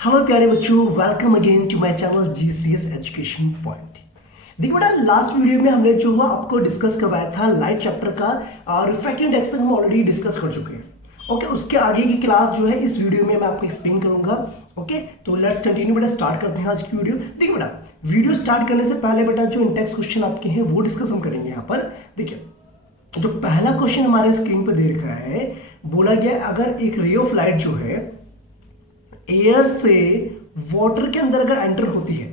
Hello प्यारे बच्चों, welcome again to my channel GCS education point. देखिए बेटा, लास्ट वीडियो में हमने जो है आपको डिस्कस करवाया था लाइट चैप्टर का रिफ्रैक्टिव इंडेक्स तक हम ऑलरेडी डिस्कस कर चुके हैं। ओके, उसके आगे की क्लास जो है इस वीडियो में मैं आपको एक्सप्लेन करूंगा। ओके, तो लेट्स कंटिन्यू बेटा, स्टार्ट करते हैं आज की वीडियो। देखिए बेटा, वीडियो स्टार्ट करने से पहले बेटा जो इंडेक्स क्वेश्चन आपके हैं वो डिस्कस हम करेंगे यहाँ पर। देखिए, जो पहला क्वेश्चन हमारे स्क्रीन पर दे रखा है, बोला गया अगर एक रे ऑफ लाइट जो है एयर से वाटर के अंदर अगर एंटर होती है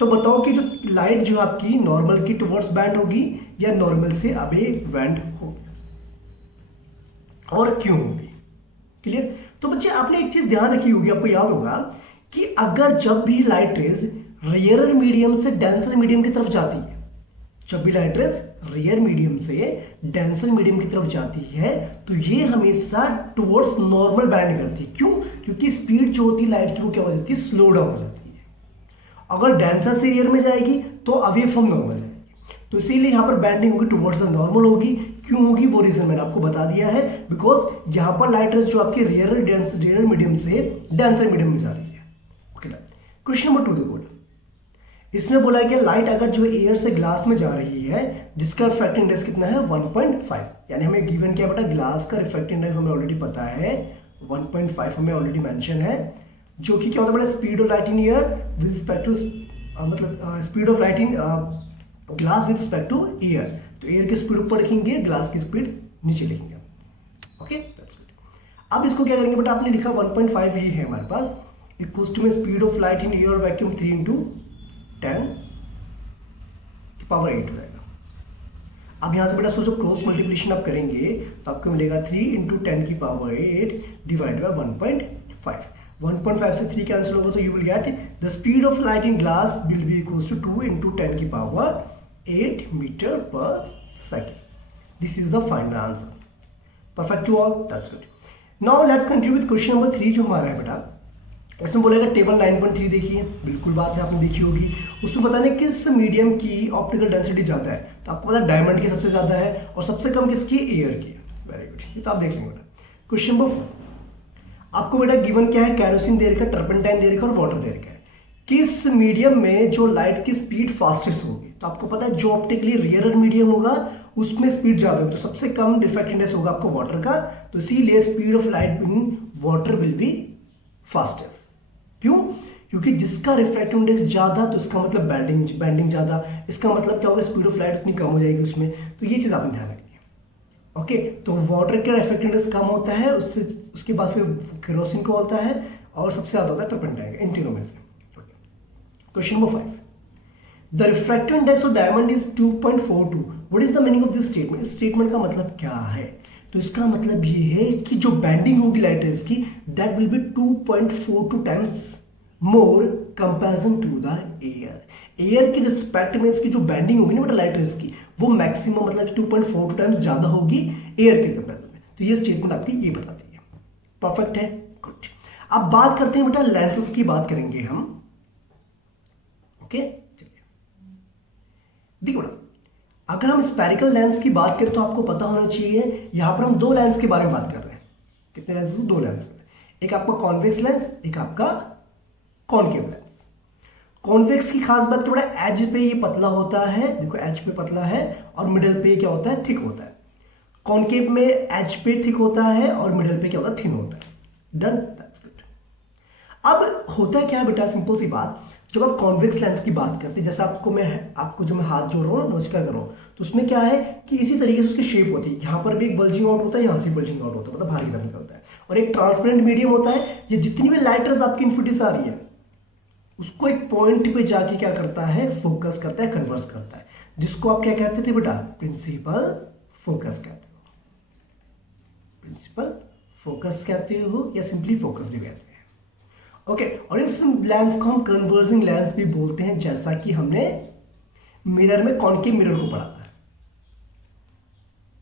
तो बताओ कि जो लाइट जो आपकी नॉर्मल की टुवर्ड्स बैंड होगी या नॉर्मल से अबे बैंड होगी, और क्यों होगी। क्लियर? तो बच्चे आपने एक चीज ध्यान रखी होगी, आपको याद होगा कि अगर जब भी लाइट रेज रेयरर मीडियम से डेंसर मीडियम की तरफ जाती है, जब भी लाइट रेज रेयर मीडियम से डेंसर मीडियम की तरफ जाती है तो ये हमेशा टुवर्ड्स नॉर्मल बैंड करती है। क्यों? क्योंकि स्पीड जो होती है लाइट की वो क्या हो जाती है, स्लो डाउन हो जाती है। अगर डेंसर से रेयर में जाएगी तो अवे फ्रॉम नॉर्मल जाएगी, तो इसीलिए यहां पर बैंडिंग होगी टुवर्ड्स द नॉर्मल होगी। क्यों होगी वो रीजन मैंने आपको बता दिया है, बिकॉज यहां पर लाइट रेज जो आपकी रेयर मीडियम से डेंसर मीडियम में जा रही है। ओके, क्वेश्चन नंबर 2 देखो, इसमें बोला है कि लाइट अगर जो एयर से ग्लास में जा रही है जिसका रिफ्रैक्टिव इंडेक्स कितना है 1.5, यानी हमें गिवन किया बेटा ग्लास का रिफ्रैक्टिव इंडेक्स हमें ऑलरेडी पता है 1.5 हमें ऑलरेडी मेंशन है, जो कि क्या होता है बेटा speed of light in air with respect to मतलब speed of light in glass with respect to air. तो एयर की स्पीड ऊपर लिखेंगे, ग्लास की स्पीड नीचे लिखेंगे। Okay, that's good. अब इसको क्या करेंगे बेटा, आपने लिखा 1.5 ये है हमारे पास, इक्वल्स टू में speed of light in air vacuum 3 into 10 की पावर 8 हो जाएगा। अब यहां से बेटा सोचो क्रॉस मल्टीप्लिकेशन आप करेंगे तो आपको मिलेगा 3 इंटू 10 की पावर 8 डिवाइड बाय 1.5। 1.5 से 3 कैंसिल होगा तो you will get the speed of light in glass will be equals to 2 into 10 की power 8 metre per second. This is the final answer. Perfect to all, that's good. Now let's continue with question number 3 जो हमारा है बेटा। इसमें बोलेगा table 9.3 देखिए, बिल्कुल बात है आपने देखी होगी। उसमें बताने किस मीडियम की ऑप्टिकल डेंसिटी ज्यादा है, तो आपको पता है डायमंड की सबसे ज्यादा है और सबसे कम किसकी, एयर की। वेरी गुड, ये तो आप देख लेंगे बेटा। क्वेश्चन नंबर 4 आपको बेटा गिवन क्या है, कैरोसिन दे रखा है, टर्पेंटाइन दे रखा है और वाटर दे रखा है। किस मीडियम में जो लाइट की स्पीड फास्टेस्ट होगी, तो आपको पता है जो ऑप्टिकली रेयर मीडियम होगा उसमें स्पीड ज्यादा होगी, तो सबसे कम रिफ्रैक्टिव इंडेक्स होगा आपको वाटर का, तो इसीलिए speed of light in water will be fastest. क्यों? क्योंकि जिसका रिफ्रैक्टिव इंडेक्स ज्यादा तो इसका मतलब बैंडिंग ज्यादा, इसका मतलब क्या होगा, स्पीड ऑफ लाइट उतनी कम हो जाएगी उसमें। तो ये चीज आपने ध्यान रखनी है। ओके, तो वाटर का रिफ्रैक्टिव इंडेक्स कम होता है, उससे उसके बाद फिर केरोसिन का होता है और सबसे ज्यादा होता है टर्पेंटाइन का, इन तीनों में से। Question number 5 the refractive index of diamond is 2.42। What is the meaning of this statement? इस स्टेटमेंट का मतलब क्या है? तो इसका मतलब ये है कि जो बैंडिंग होगी लाइट रेज की that will be 2.42 times more comparison to the air. Air के रिस्पेक्ट में इसकी जो बैंडिंग होगी ना बेटा लाइट रेज की, वो मैक्सिमम मतलब 2.42 टाइम्स ज्यादा होगी एयर के कंपैरिजन में। तो ये स्टेटमेंट आपकी ये बताती है। परफेक्ट है, गुड। अब बात करते हैं बेटा लेंसेज की, बात करेंगे हम। ओके, चलिए देखो बेटा, अगर हम स्पेरिकल लेंस की बात करें तो आपको पता होना चाहिए यहां पर हम दो लेंस के बारे में बात कर रहे हैं। कितने लेंस? दो लेंस। एक आपका कॉन्वेक्स लेंस, एक आपका कॉनकेव लेंस। कॉन्वेक्स की खास बात थोड़ा एज पे ये पतला होता है, देखो एज पे पतला है और मिडल पे क्या होता है, थिक होता है। कॉनकेव में एज पे थिक होता है और मिडल पे क्या होता है, थिन होता है। Done, that's good. अब होता है क्या है बेटा, सिंपल सी बात, जब आप कॉन्वेक्स लेंस की बात करते हैं, जैसे आपको जो मैं हाथ जोड़ रहा हूँ नमस्कार कर रहा हूँ, तो उसमें क्या है कि इसी तरीके से उसकी शेप होती है। यहाँ पर भी एक बल्जिंग आउट होता है, यहाँ से बल्जिंग आउट होता है, मतलब बाहर की तरफ निकलता है। और एक ट्रांसपेरेंट मीडियम होता है, ये जितनी भी लाइट रेज आपकी इनफिनिटी से आ रही है उसको एक पॉइंट पे जाके क्या करता है, फोकस करता है, कन्वर्स करता है, जिसको आप क्या कहते थे बेटा, प्रिंसिपल फोकस कहते हो। प्रिंसिपल फोकस कहते हो या सिंपली फोकस भी कहते हैं। ओके, और इस लेंस को हम कन्वर्जिंग लेंस भी बोलते हैं, जैसा कि हमने मिरर में कॉनकेव मिरर को पढ़ा था।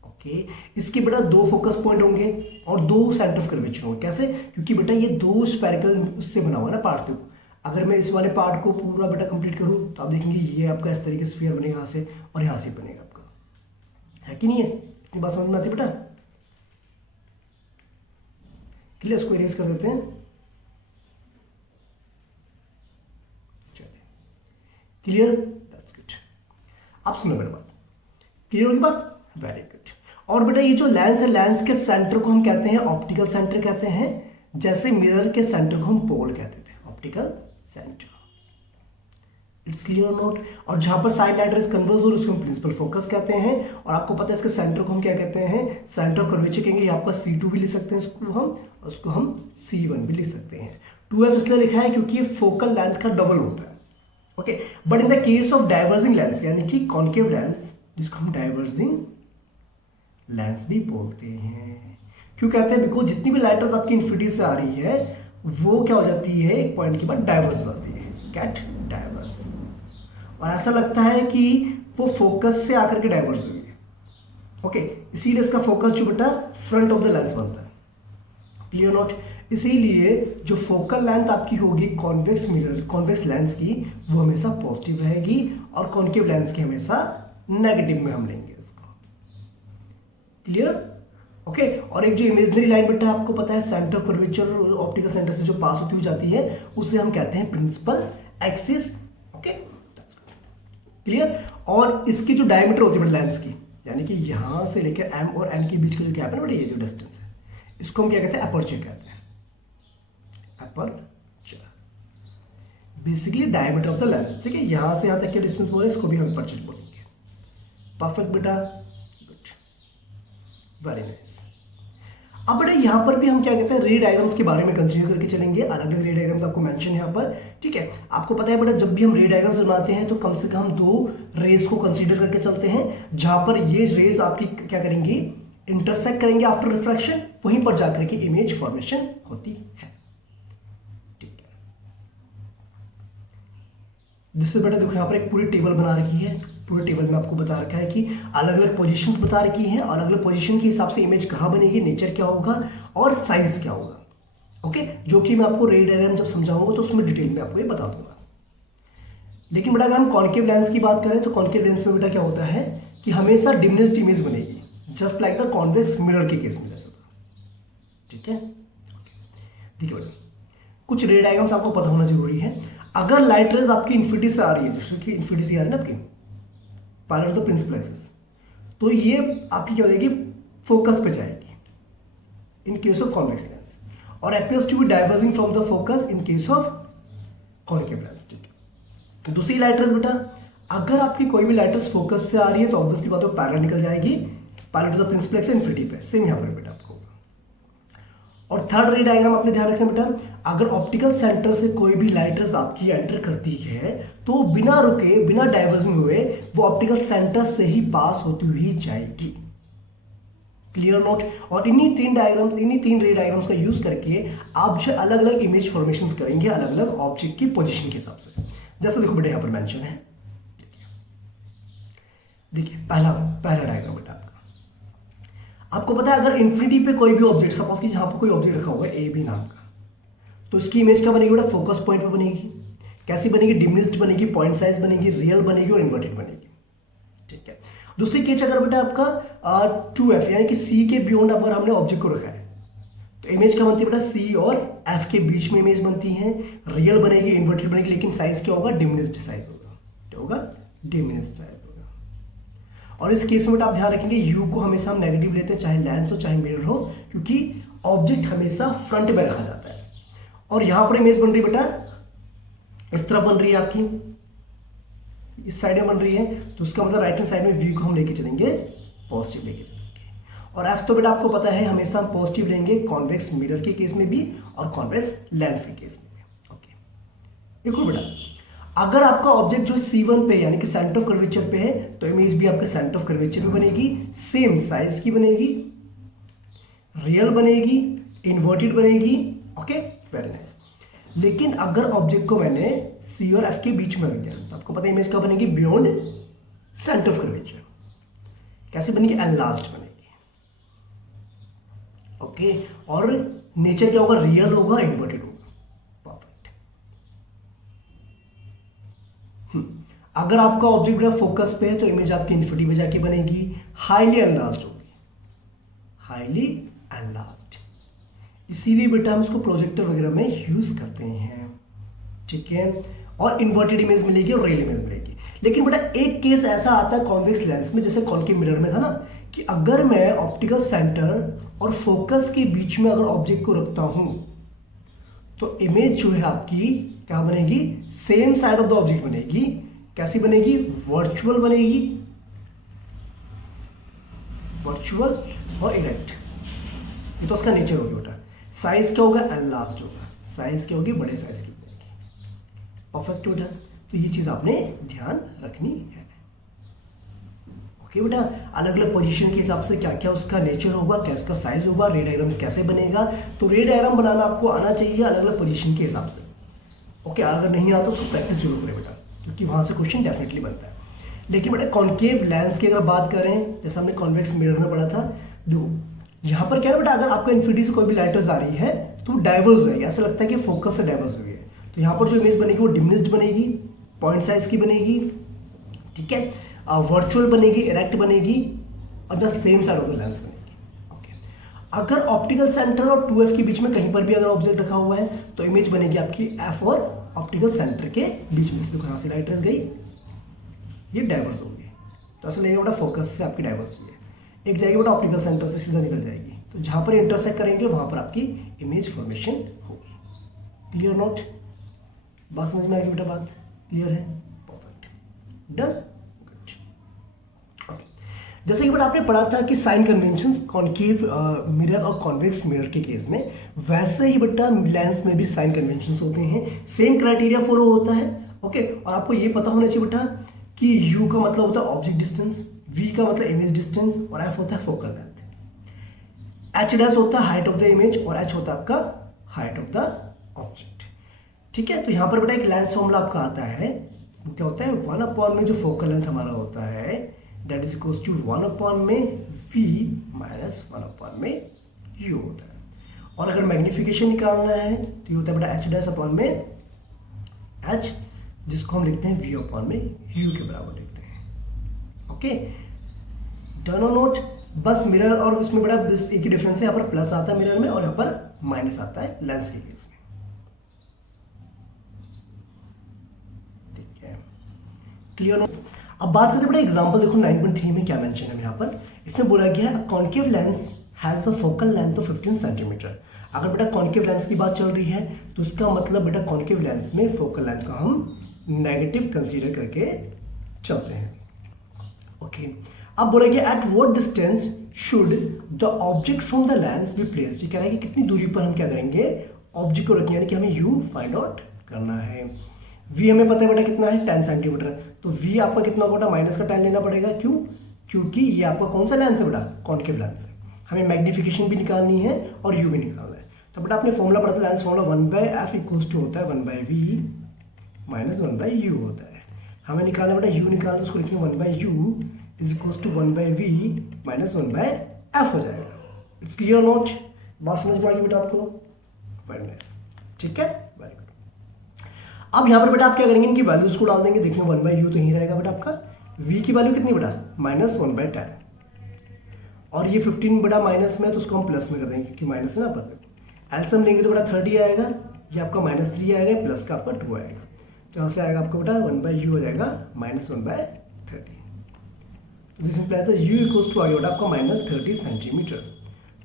ओके, इसके बेटा दो फोकस पॉइंट होंगे और दो सेंटर ऑफ कर्वेचर होंगे। कैसे? क्योंकि बेटा ये दो स्पेरिकल उससे बना हुआ है ना पार्ट। देखो, अगर मैं इस वाले पार्ट को पूरा बेटा कंप्लीट करूं तो आप देखेंगे ये आपका इस तरीके से स्फीयर बनेगा यहां से और यहां से बनेगा आपका, है कि नहीं है? इतनी बात समझ में आती बेटा? क्लियर? इसको इरेज कर देते हैं। Clear, that's good. आप सुनो मेरी बात, क्लियर होगी बात, वेरी गुड। और बेटा ये जो लेंस है, लेंस के सेंटर को हम कहते हैं ऑप्टिकल सेंटर कहते हैं, जैसे मिरर के सेंटर को हम पोल कहते थे, optical centre. It's clear note. और जहां पर साइड लाइट रेज कन्वर्ज हो उसको हम प्रिंसिपल फोकस कहते हैं। और आपको पता है इसके सेंटर को हम क्या कहते हैं, सेंटर ऑफ कर्वेचर कहेंगे। यहाँ पर C2 भी लिख सकते हैं उसको हम C1 भी लिख सकते हैं। 2F इसलिए लिखा है क्योंकि ये फोकल लेंथ का डबल होता है। Okay, but in the case of diverging lens यानी कि कॉन्केव लेंस, जिसको हम डाइवर्जिंग लेंस भी बोलते हैं, क्यों कहते हैं, बिकॉज जितनी भी लाइट रेज आपकी इन्फिनिटी से आ रही है वो क्या हो जाती है, एक पॉइंट के बाद डाइवर्स हो जाती है, गेट डाइवर्स। और ऐसा लगता है कि वो फोकस से आकर के डाइवर्स हुई है। ओके, इसीलिए इसका फोकस जो बेटा फ्रंट ऑफ द लेंस बनता है, क्लियर नोट। इसीलिए जो फोकल लेंथ आपकी होगी कॉन्वेक्स मिरर, कॉन्वेक्स लेंस की, वो हमेशा पॉजिटिव रहेगी और कॉन्केव लेंस की हमेशा नेगेटिव में हम लेंगे इसको, क्लियर। ओके, और एक जो इमेजिनरी लाइन बेटा आपको पता है सेंटर कर्वेचर ऑप्टिकल सेंटर से जो पास होती हुई जाती है उसे हम कहते हैं प्रिंसिपल एक्सिस। Okay, clear. और इसकी जो डायमीटर होती है लेंस की, यानी कि यहां से लेकर M और N के बीच का जो गैप है ना बेटा, ये जो डिस्टेंस है, इसको हम क्या कहते हैं, अपर्चर कहते हैं, aperture, basically diameter of the lens. ठीक है, यहां से यहां तक के डिस्टेंस बोले इसको भी हम अपर्चर बोलेंगे। परफेक्ट बेटा, गुड, वेरी नाइस। अब बेटा यहाँ पर भी हम क्या कहते हैं, रे डायग्राम्स के बारे में कंसिडर करके चलेंगे। अलग अलग रे डायग्राम्स आपको मेंशन है यहाँ पर। ठीक है, आपको पता है बेटा जब भी हम रे डायग्राम्स बनाते हैं तो कम से कम 2 रेस को कंसीडर करके चलते हैं, जहां पर ये रेस आपकी क्या करेंगी, इंटरसेक्ट करेंगे आफ्टर रिफ्रैक्शन, वहीं पर जाकर के इमेज फॉर्मेशन होती है। ठीक है, जिससे बेटा देखो यहाँ पर एक पूरी टेबल बना रखी है। पूरे टेबल में आपको बता रखा है कि अलग अलग पोजीशंस बता रखी हैं और अलग अलग पोजीशन के हिसाब से इमेज कहाँ बनेगी, नेचर क्या होगा और साइज क्या होगा। ओके, जो कि मैं आपको रे डायग्राम जब समझाऊंगा तो उसमें डिटेल में आपको ये बता दूंगा। लेकिन बेटा अगर हम कॉन्केव लेंस की बात करें तो कॉन्केव लेंस में बेटा क्या होता है कि हमेशा डिमिनिश्ड इमेज बनेगी, just like the convex mirror के केस में जैसा। ठीक है, ठीक है बेटा, कुछ रे डायग्राम्स आपको पता होना जरूरी है। अगर लाइट रेज आपकी इन्फिनिटी से आ रही है, जैसे कि इन्फिनिटी से आ रही है ना आपकी parallel to the principal axis, तो ये आपकी क्या हो जाएगी, फोकस पे जाएगी in case of convex lens, और appears to be diverging from the focus in case of concave lens. ठीक है, दूसरी लाइट रेज बेटा, अगर आपकी कोई भी लाइट रेज फोकस से आ रही है तो ऑब्वियसली बात है पैरेलल निकल जाएगी, parallel to the principal axis infinity पे, सेम यहाँ पर बेटा आपको। और थर्ड रे डायग्राम आपने ध्यान रखना बेटा, अगर ऑप्टिकल सेंटर से कोई भी लाइट रेज आपकी एंटर करती है तो बिना रुके, बिना डाइवर्जिंग हुए वो ऑप्टिकल सेंटर से ही पास होती हुई जाएगी, क्लियर नोट। और इन्हीं 3 रे डायग्राम्स का यूज करके आप जो अलग अलग इमेज फॉर्मेशंस करेंगे अलग अलग ऑब्जेक्ट की पोजीशन के हिसाब से। जैसे देखो बेटा यहाँ पर मेंशन है, देखिए पहला डायग्राम बेटा आपको पता है, अगर इन्फिनिटी पे कोई भी ऑब्जेक्ट, सपोज कि जहां पर कोई ऑब्जेक्ट रखा हुआ है ए बी नाम का, तो इसकी इमेज क्या बनेगी बेटा, फोकस पॉइंट पे बनेगी। कैसी बनेगी, डिमिनिश्ड बनेगी, पॉइंट साइज बनेगी, रियल बनेगी और इन्वर्टेड बनेगी। ठीक है, दूसरी केस अगर बेटा आपका 2F यानी कि C के बियॉन्ड अगर हमने ऑब्जेक्ट को रखा है तो इमेज क्या बनती है बेटा, C और F के बीच में इमेज बनती है, रियल बनेगी, इन्वर्टेड बनेगी, लेकिन साइज क्या होगा, डिमिनिश्ड साइज होगा। क्या होगा, डिमिनिश्ड साइज। और इस केस में आप ध्यान रखेंगे U को हमेशा हम नेगेटिव लेते हैं, चाहे लेंस हो चाहे मिरर हो, क्योंकि ऑब्जेक्ट हमेशा फ्रंट में रखा जाता है। और यहां पर इमेज बन रही बेटा इस तरफ बन रही है, आपकी इस साइड में बन रही है, तो उसका मतलब राइट हैंड साइड में V को हम लेके चलेंगे, पॉजिटिव लेके चलेंगे। और F तो बेटा आपको पता है हमेशा हम पॉजिटिव लेंगे, कॉन्वेक्स मिरर के केस में भी और कॉन्वेक्स लेंस के केस में भी। ओके, एक और बेटा, अगर आपका ऑब्जेक्ट जो C1 पे यानी कि सेंटर ऑफ कर्वेचर पे है तो इमेज भी आपके सेंटर ऑफ कर्वेचर पे बनेगी, सेम साइज की बनेगी, रियल बनेगी, इन्वर्टेड बनेगी। Okay, very nice. लेकिन अगर ऑब्जेक्ट को मैंने C और F के बीच में रख दिया तो आपको पता है इमेज क्या बनेगी, बियॉन्ड सेंटर ऑफ कर्वेचर। कैसे बनेगी, एनलार्ज्ड बनेगी। ओके, और नेचर क्या होगा, रियल होगा, इन्वर्टेड होगा। अगर आपका ऑब्जेक्ट बेटा फोकस पे है तो इमेज आपकी इन्फिनिटी में जाके बनेगी, हाईली एनलार्ज्ड होगी, हाईली एनलार्ज्ड। इसीलिए बेटा हम इसको प्रोजेक्टर वगैरह में यूज करते हैं। ठीक है, और इन्वर्टेड इमेज मिलेगी और रियल इमेज मिलेगी। लेकिन बेटा एक केस ऐसा आता है कॉन्वेक्स लेंस में, जैसे कॉनकेव मिरर में था ना, कि अगर मैं ऑप्टिकल सेंटर और फोकस के बीच में अगर ऑब्जेक्ट को रखता हूं तो इमेज जो है आपकी क्या बनेगी, same side of the object बनेगी। कैसी बनेगी, वर्चुअल बनेगी, वर्चुअल और इरेक्ट। ये तो उसका नेचर होगी बेटा। साइज क्या होगा, एनलार्ज्ड होगा, साइज क्या होगी, बड़े साइज की बनेगी। परफेक्ट बेटा, तो ये चीज आपने ध्यान रखनी है। ओके बेटा, अलग अलग पोजीशन के हिसाब से क्या क्या उसका नेचर होगा, क्या उसका साइज होगा, रे डायग्राम्स कैसे बनेगा। तो रे डायग्राम बनाना आपको आना चाहिए अलग अलग पोजीशन के हिसाब से। ओके, अगर नहीं आता तो उसको प्रैक्टिस जरूर करें बेटा, क्योंकि वहां से क्वेश्चन डेफिनेटली बनता है। लेकिन बेटा कॉनकेव लेंस की अगर बात करें, जैसे हमने कॉन्वेक्स मिरर में पढ़ा था, देखो यहाँ पर क्या है बेटा, अगर आपका इन्फिनिटी से कोई भी लाइट आ रही है तो डाइवर्स हो जाएगी, ऐसा लगता है कि फोकस से डाइवर्स हुई है। तो यहाँ पर जो इमेज बनेगी वो डिमिनिश्ड बनेगी, पॉइंट साइज की बनेगी, ठीक है, वर्चुअल बनेगी, इरेक्ट बनेगी और the same side of the lens बनेगी। ओके, अगर ऑप्टिकल सेंटर और 2f के बीच में कहीं पर भी अगर ऑब्जेक्ट रखा हुआ है तो इमेज बनेगी आपकी f और ऑप्टिकल सेंटर के बीच में। देखो यहाँ से लाइट रह गई, ये डाइवर्स हो गई, तो ऐसा लगेगा बेटा फोकस से आपकी डाइवर्स हुई है। एक जाएगी बेटा ऑप्टिकल सेंटर से सीधा निकल जाएगी, तो जहां पर इंटरसेक्ट करेंगे वहां पर आपकी इमेज फॉर्मेशन होगी। क्लियर नोट, बात समझ में आएगी बेटा, बात क्लियर है, परफेक्ट, डन, गुड। ओके, जैसे कि बेटा आपने पढ़ा था कि साइन कन्वेंशंस कॉनकेव मिरर और कॉन्वेक्स मिरर के केस में, वैसे ही बेटा लेंस में भी साइन कन्वेंशंस होते हैं, सेम क्राइटेरिया फॉलो होता है। ओके, और आपको ये पता होना चाहिए बेटा कि u का मतलब होता है ऑब्जेक्ट डिस्टेंस, v का मतलब इमेज डिस्टेंस और f होता है फोकल लेंथ, h डैश होता है हाइट ऑफ द इमेज और h होता है आपका हाइट ऑफ द ऑब्जेक्ट। ठीक है, तो यहां पर बेटा एक लेंस फॉर्मूला आपका आता है, वो क्या होता है, 1 में जो फोकल लेंथ हमारा होता है दैट इज इक्वल्स टू 1 में v माइनस 1 में u होता है। और अगर मैग्निफिकेशन निकालना है तो ये होता है बेटा h डैश अपॉन में h, जिसको हम लिखते हैं v अपॉन में u के बराबर लिखते हैं। ओके, डन और नोट। बस मिरर और इसमें बड़ा बस एक ही डिफरेंस है, यहाँ पर प्लस आता है मिरर में और यहाँ पर माइनस आता है लेंस के केस में। ठीक है, क्लियर नोट। अब बात करते हैं बड़ा एग्जांपल, देखो 9.3 में क्या मेंशन है यहाँ पर, इसमें बोला गया है concave lens has a focal length of 15 centimetre. अगर बेटा कॉनकेव लेंस की बात चल रही है तो इसका मतलब बेटा कॉनकेव लेंस में फोकल लेंथ का हम नेगेटिव कंसीडर करके चलते हैं। ओके, अब बोलेंगे at what distance should the object from the lens be placed. ये कह रहा है कि कितनी दूरी पर हम क्या करेंगे, ऑब्जेक्ट को रखेंगे, यानी कि हमें u फाइंड आउट करना है। v हमें पता है बेटा कितना है, 10 सेंटीमीटर, तो v आपका कितना होगा बेटा, माइनस का 10 लेना पड़ेगा। क्यों, क्योंकि ये आपका कौन सा लेंस है बेटा, कॉनकेव लेंस है। हमें मैग्निफिकेशन भी निकालनी है और u भी निकालना है। तो बेटा आपने फॉर्मूला पढ़ा था, lens formula 1/f equals to होता है 1/v माइनस 1/u होता है। हमें निकालना बेटा u निकालना, तो उसको लिखेंगे 1/u is equals to 1/v minus 1/f हो जाएगा। इट्स क्लियर नोट, बात समझ में आ गई बेटा आपको, वेरी नाइस, ठीक है, वेरी गुड। अब यहाँ पर बेटा आप क्या करेंगे, इनकी वैल्यूज को डाल देंगे, देखिए 1/u तो यही रहेगा बेटा आपका, v की वैल्यू कितनी बेटा, माइनस 1/10, और ये 15 बेटा माइनस में, तो उसको हम प्लस में कर देंगे क्योंकि माइनस है ना पर। एलसीएम लेंगे तो बेटा 30 आएगा, ये आपका -3 आएगा, प्लस का आपका 2 आएगा, तो यहाँ से आएगा आपका बेटा 1/u हो जाएगा minus 1/30। This implies that u equals to आ गया बेटा आपका -30 सेंटीमीटर।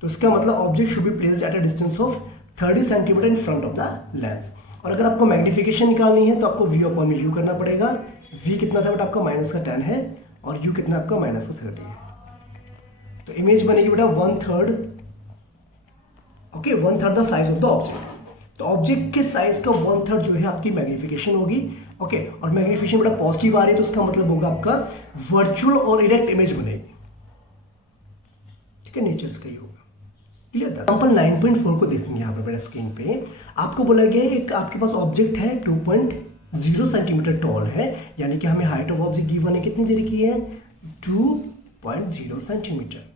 तो इसका मतलब object should be placed at a distance of 30 centimetre in front of the lens. और अगर आपको मैग्निफिकेशन निकालनी है तो आपको v अपॉन में u करना पड़ेगा। v कितना था बेटा आपका, माइनस का 10 है, और u कितना आपका माइनस का 30 है। तो इमेज बनेगी बेटा 1/3, okay, 1/3 the size of the object. तो ऑब्जेक्ट के साइज का 1/3 जो है आपकी मैग्निफिकेशन होगी। ओके, और मैग्निफिकेशन बेटा पॉजिटिव आ रही है तो उसका मतलब होगा आपका वर्चुअल और इरेक्ट इमेज बनेगी। ठीक है, नेचर इसका ही होगा। क्लियर था। एग्जांपल 9.4 को देखेंगे यहाँ पर बेटा स्क्रीन पे, आपको बोला गया एक आपके पास ऑब्जेक्ट है 2.0 सेंटीमीटर टॉल है, यानी कि हमें हाइट ऑफ ऑब्जेक्ट गिवन है, कितनी देर की है, 2.0 सेंटीमीटर।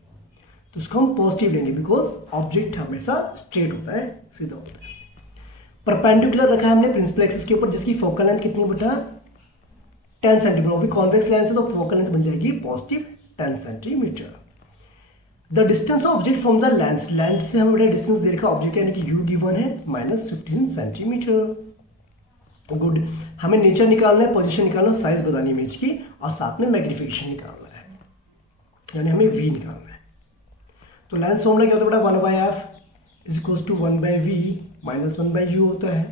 तो उसको हम पॉजिटिव लेंगे बिकॉज ऑब्जेक्ट हमेशा स्ट्रेट होता है, सीधा होता है। परपेंडिकुलर रखा है हमने प्रिंसिपल एक्सिस के ऊपर, जिसकी फोकल लेंथ कितनी बेटा 10 सेंटीमीटर, वो कॉन्वेक्स लेंस है तो फोकल लेंथ बन जाएगी positive 10 centimetre. The distance of object from the lens, lens से हमें बेटा डिस्टेंस दे रखा ऑब्जेक्ट यानी कि u गिवन है -15 सेंटीमीटर। गुड। हमें नेचर निकालना है, पोजीशन निकालना है, साइज बतानी है इमेज की, और साथ में मैग्निफिकेशन निकालना है, यानी हमें वी निकालना है। तो लेंस फॉर्मूला क्या होता है बेटा, 1/f is equals to 1/v minus 1/u होता है।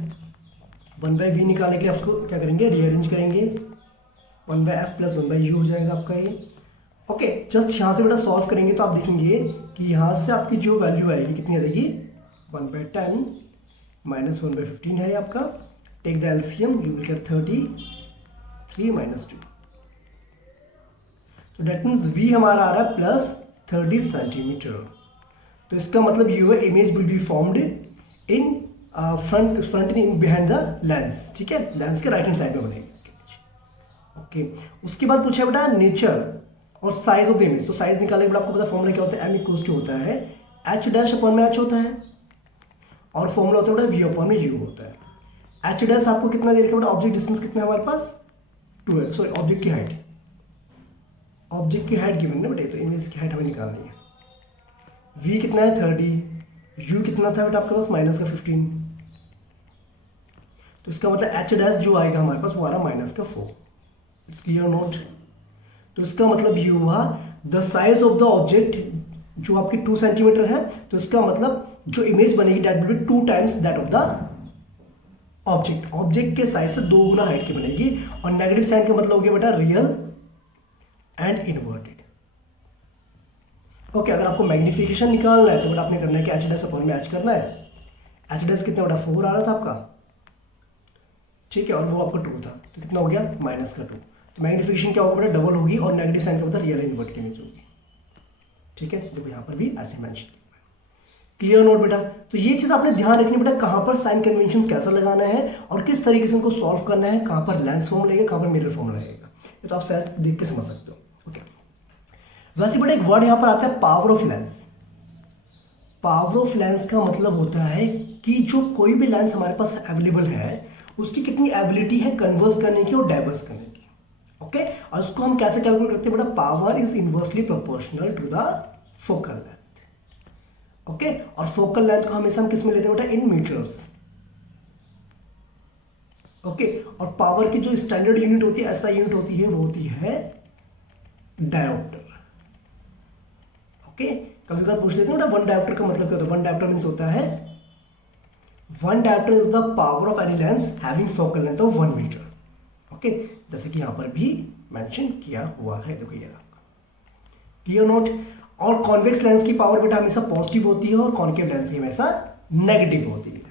1/v निकालने के लिए आपको क्या करेंगे, रीअरेंज करेंगे, 1/f प्लस 1/u हो जाएगा आपका ये। ओके, जस्ट यहाँ से बेटा सॉल्व करेंगे तो आप देखेंगे कि यहाँ से आपकी जो वैल्यू आएगी कितनी आ जाएगी, 1/10 माइनस 1/15 है आपका। Take the LCM, you will get 33 minus 2। तो डेट मीन्स वी हमारा आ रहा है प्लस 30 सेंटीमीटर। तो इसका मतलब ये हुआ image will be formed in front in behind the lens. ठीक है, लेंस के राइट हैंड साइड में बनेगी। ओके, उसके बाद पूछा बेटा नेचर और साइज ऑफ द इमेज। तो साइज निकालने के बाद आपको पता फॉर्मूला क्या होता है, m इक्वल्स टू होता है h डैश अपॉन में h होता है, और फॉर्मूला होता है बेटा v अपॉन में u होता है। h डैश आपको कितना दे रखा है बेटा, ऑब्जेक्ट डिस्टेंस कितना है हमारे पास 2 है, सॉरी ऑब्जेक्ट की हाइट, ऑब्जेक्ट की हाइट गिवन है बेटा, तो इमेज की हाइट हमें निकालनी है। v कितना है 30, u कितना था बेटा आपके पास माइनस का 15, तो इसका मतलब h डैश जो आएगा हमारे पास वो आ रहा माइनस का 4। It's clear note. तो इसका मतलब ये हुआ the size of the object जो आपकी 2 सेंटीमीटर है, तो इसका मतलब जो इमेज बनेगी that will B 2 times that of the object. Object के साइज से 2 गुना हाइट की बनेगी, और नेगेटिव साइन का मतलब हो गया बेटा रियल एंड इनवर्टेड। ओके, अगर आपको मैग्निफिकेशन निकालना है तो बेटा आपने करना है कि एच डैश अपॉन में एच करना है। एच डैश कितना बेटा 4 आ रहा था आपका, ठीक है, और वो आपका 2 था, तो कितना हो गया माइनस का 2। तो मैग्निफिकेशन क्या होगा बेटा, डबल होगी, और नेगेटिव साइन का मतलब रियल इन्वर्टेड इमेज होगी। ठीक है, देखो यहाँ पर भी ऐसे मेंशन किया। क्लियर नोट बेटा। तो ये चीज आपने ध्यान रखनी बेटा, कहाँ पर साइन कन्वेंशन कैसा लगाना है और किस तरीके से इनको सॉल्व करना है, कहाँ पर लेंस फॉर्म लगेगा, कहाँ पर मिरर फॉर्म लगेगा, ये तो आप शायद देख के समझ सकते हो। ओके, वैसे बेटा एक वर्ड यहाँ पर आता है power of lens. Power of lens का मतलब होता है कि जो कोई भी लेंस हमारे पास अवेलेबल है उसकी कितनी एबिलिटी है कन्वर्स करने की और डाइवर्स करने की। ओके, और उसको हम कैसे कैलकुलेट करते हैं बेटा, power is inversely proportional to the focal length. Okay, और फोकल लेंथ को हमेशा हम किस में लेते हैं बेटा, इन मीटर्स। ओके, और पावर की जो स्टैंडर्ड यूनिट होती है, ऐसा यूनिट होती है, वो होती है डायोप्टर। ओके, कभी कभी पूछ लेते हैं बेटा 1 डायोप्टर का मतलब क्या होता है। 1 डायोप्टर मींस होता है 1 dioptre is the power of any lens having focal length of 1 metre. Okay, जैसे कि यहां पर भी मेंशन किया हुआ है, देखो ये रहा। Clear note. और कॉन्वेक्स लेंस की पावर बेटा हमेशा पॉजिटिव होती है, और कॉन्केव लेंस की हमेशा नेगेटिव होती है।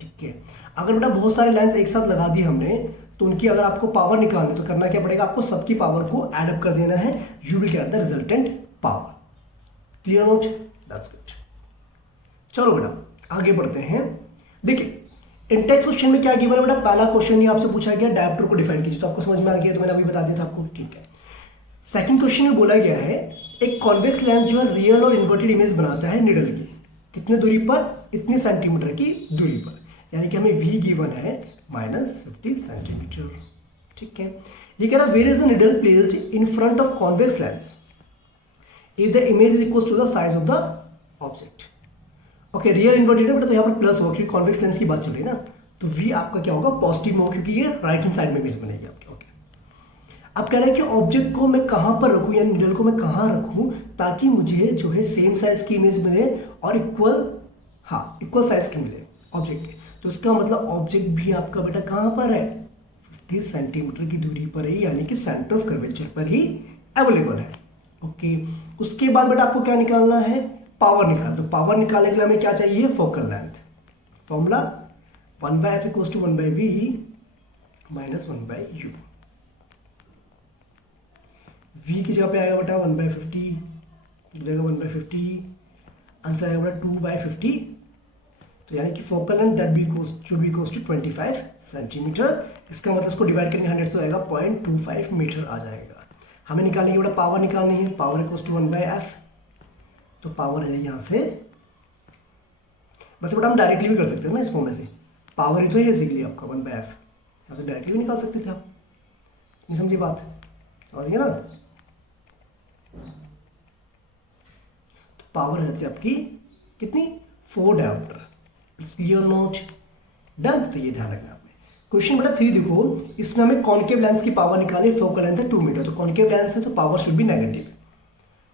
ठीक है, अगर बेटा बहुत सारे लेंस एक साथ लगा दिए हमने, तो उनकी अगर आपको पावर निकालनी तो करना क्या पड़ेगा, आपको सबकी पावर को एड अप कर देना है, you will get the resultant power. Clear note, that's good. चलो बेटा आगे बढ़ते हैं। देखिए इंटेक्स क्वेश्चन में क्या गिवन है बेटा, पहला क्वेश्चन ही आपसे पूछा गया डायोप्टर को डिफाइन कीजिए, तो आपको समझ में आ गया, तो मैंने अभी बता दिया था आपको। ठीक है, सेकंड क्वेश्चन में बोला गया है एक कॉन्वेक्स लेंस जो है रियल और इन्वर्टेड इमेज बनाता है निडल की, कितने दूरी पर, इतनी सेंटीमीटर की दूरी पर, यानी कि हमें v गिवन है -50 सेंटीमीटर। ठीक है, ये कह रहा है where is the needle placed in front of convex lens if the image is equal to the size of the object. Okay, real inverted है बेटा, तो यहाँ पर प्लस होगा क्योंकि कॉन्वेक्स लेंस की बात चल रही है ना, तो v आपका क्या होगा पॉजिटिव में होगा, क्योंकि ये राइट हैंड साइड में इमेज बनेगी आपकी। ओके, अब कह रहे हैं कि ऑब्जेक्ट को मैं कहां पर रखूं, यानी निडल को मैं कहां रखूं ताकि मुझे जो है सेम साइज की इमेज मिले और इक्वल साइज की मिले ऑब्जेक्ट के। तो इसका मतलब ऑब्जेक्ट भी आपका बेटा कहां पर है, 50 सेंटीमीटर की दूरी पर ही, यानी कि सेंटर ऑफ कर्वेचर पर ही अवेलेबल है। ओके, उसके बाद बेटा आपको क्या निकालना है, पावर निकाल। तो पावर निकालने के लिए हमें क्या चाहिए, focal length. Formula 1/f = 1/v - 1/u। v की जगह पे आएगा बेटा 1/50, 1/50, आंसर आएगा बेटा 2/50। तो यानी कि focal length that should be equals to 25 centimetre. इसका मतलब इसको डिवाइड करेंगे 100 से आएगा 0.25 मीटर आ जाएगा। हमें निकालने की बेटा पावर निकालनी है, पावर इक्वल्स टू 1/f। तो पावर है यहाँ से, बस बेटा हम डायरेक्टली भी कर सकते हैं ना इस फॉर्म में से, पावर ही तो है बेसिकली आपका 1/f, यहाँ से डायरेक्टली भी निकाल सकते थे आप। नहीं समझिए बात, समझ गए ना। तो पावर है जाती है आपकी कितनी, 4 डायोप्टर। Clear note, done. तो ये ध्यान रखना आपने। क्वेश्चन बेटा 3 देखो, इसमें हमें कॉन्केव लेंस की पावर निकालनी, फोकल लेंथ है 2 मीटर, तो कॉन्केव लेंस है तो पावर शुड बी नेगेटिव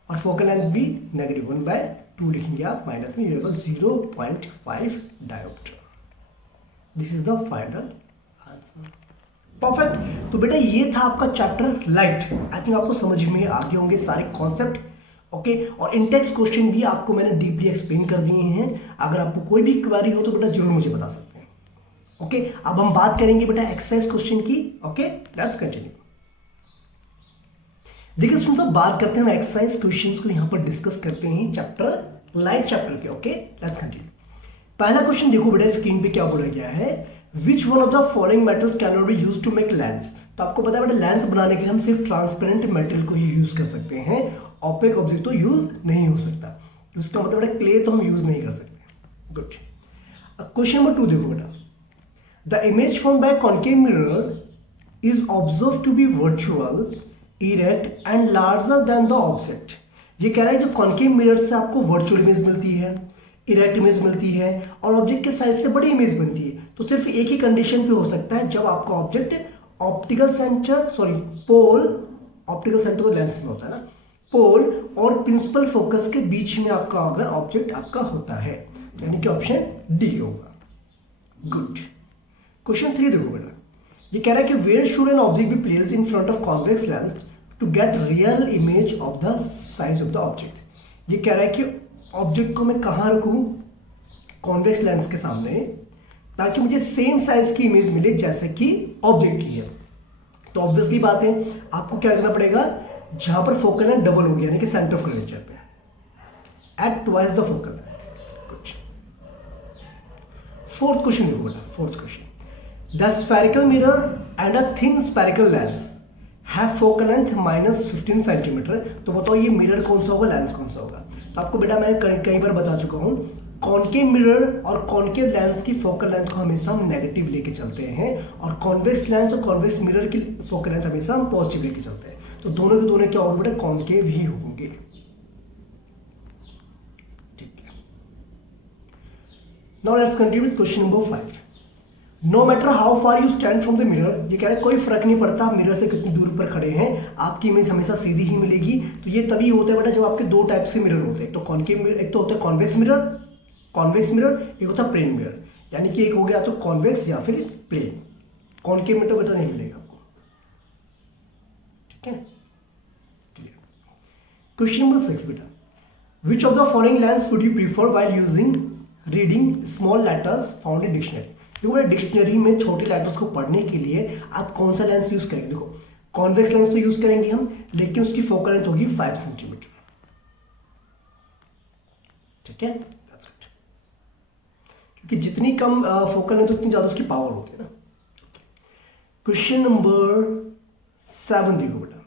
और फोकल लेंथ भी नेगेटिव 1/2 लिखेंगे आप, माइनस में 0.5 dioptre. This is the final answer. Perfect. तो बेटा ये था आपका चैप्टर लाइट। आई थिंक आपको समझ में आ गए होंगे सारे कॉन्सेप्ट। ओके, और इंटेक्स क्वेश्चन भी आपको मैंने डीपली एक्सप्लेन कर दिए हैं। अगर आपको कोई भी क्वेरी हो तो बेटा जरूर मुझे बता सकते हैं। ओके, अब हम बात करेंगे बेटा एक्सरसाइज क्वेश्चन की। Okay, let's continue. देखिए स्टूडेंट्स, अब बात करते हैं हम एक्सरसाइज क्वेश्चंस को यहाँ पर डिस्कस करते हैं चैप्टर लाइट चैप्टर के। Okay, let's continue. पहला क्वेश्चन देखो बेटा, स्क्रीन पे क्या बोला गया है, which one of the following metals can not be used to make lens. तो आपको पता है बेटा लेंस बनाने के लिए हम सिर्फ ट्रांसपेरेंट मेटल को ही यूज कर सकते हैं, ऑपेक ऑब्जेक्ट तो यूज नहीं हो सकता। उसका मतलब बेटा क्ले तो हम यूज नहीं कर सकते। गुड। क्वेश्चन नंबर 2 देखो बेटा, the image form by concave mirror is observe to be virtual, erect and larger than the object. ये कह रहा है जो कॉन्केव मिरर से आपको वर्चुअल इमेज मिलती है, इरेक्ट इमेज मिलती है और ऑब्जेक्ट के साइज से बड़ी इमेज बनती है, तो सिर्फ एक ही कंडीशन पे हो सकता है, जब आपका ऑब्जेक्ट ऑप्टिकल सेंटर तो लेंस में होता है ना, पोल और प्रिंसिपल फोकस के बीच में आपका अगर ऑब्जेक्ट आपका होता है, यानी कि ऑप्शन डी होगा। गुड। क्वेश्चन 3 देखो बेटा, ये कह रहा है कि where should an object be placed in front of convex lens to get real image of the size of the object. ये कह रहा है कि ऑब्जेक्ट को मैं कहाँ रखूँ कॉन्वेक्स लेंस के सामने, ताकि मुझे सेम साइज की इमेज मिले जैसे कि ऑब्जेक्ट की है। तो ऑब्वियसली बात है, आपको क्या करना पड़ेगा, जहां पर फोकल लेंथ डबल होगी यानी कि सेंटर ऑफ कर्वेचर पे at twice the focal length. कुछ फोर्थ क्वेश्चन देखो बेटा, fourth question, the spherical mirror and a thin spherical lens have focal length -15 centimetre. तो बताओ ये मिरर कौन सा होगा, लेंस कौन सा होगा। तो आपको बेटा मैंने कई बार बता चुका हूं, कॉन्केव मिरर और कॉन्केव लेंस की फोकल लेंथ को हमेशा हम नेगेटिव लेके चलते हैं और कॉन्वेक्स लेंस और कॉन्वेक्स मिरर की फोकल लेंथ हमेशा हम पॉजिटिव लेके चलते हैं। तो दोनों के दोनों क्या होंगे बेटा, कॉन्केव ही होंगे। ठीक है, now let's continue with question number 5। No matter how far you stand from the mirror, ये कह रहा है कोई फर्क नहीं पड़ता आप मिरर से कितनी दूर पर खड़े हैं, आपकी इमेज हमेशा सीधी ही मिलेगी। तो ये तभी होता है बेटा जब आपके दो टाइप से मिरर होते हैं, तो कॉन्केव मिरर, एक तो होता है कॉन्वेक्स मिरर, एक होता है प्लेन मिरर, यानी कि एक हो गया तो कॉन्वेक्स या फिर प्लेन। कॉन्केव मिरर बेटा नहीं मिलेगा आपको। ठीक है, क्लियर। क्वेश्चन नंबर 6 बेटा, which of the following lens would you prefer while using reading small letters found in dictionary. देखो बेटा डिक्शनरी में छोटे लेटर्स को पढ़ने के लिए आप कौन सा लेंस यूज करेंगे। देखो कॉन्वेक्स लेंस तो यूज करेंगे हम, लेकिन उसकी फोकल लेंथ होगी 5 सेंटीमीटर। ठीक है, क्योंकि जितनी कम फोकल लेंथ उतनी ज्यादा उसकी पावर होती है ना। क्वेश्चन नंबर 7 देखो बेटा,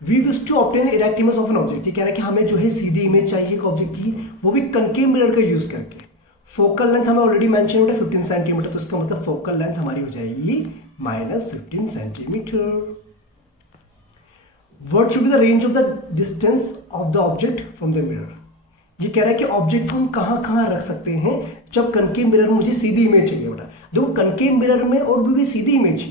we wish to obtain erect image of an object. ये कह रहा है कि हमें जो है सीधी इमेज चाहिए ऑब्जेक्ट की, वो भी कनकेव मिरर का यूज करके। फोकल लेंथ हमें ऑलरेडी मेंशन होता है 15 सेंटीमीटर, तो इसका मतलब फोकल लेंथ हमारी हो जाएगी -15 centimetre. What should be the range of the distance of the object from the mirror. ये कह रहा है कि ऑब्जेक्ट को हम कहां कहां रख सकते हैं जब कनकेव मिरर में मुझे सीधी इमेज चाहिए बेटा। देखो कनकेव मिरर में और भी सीधी इमेज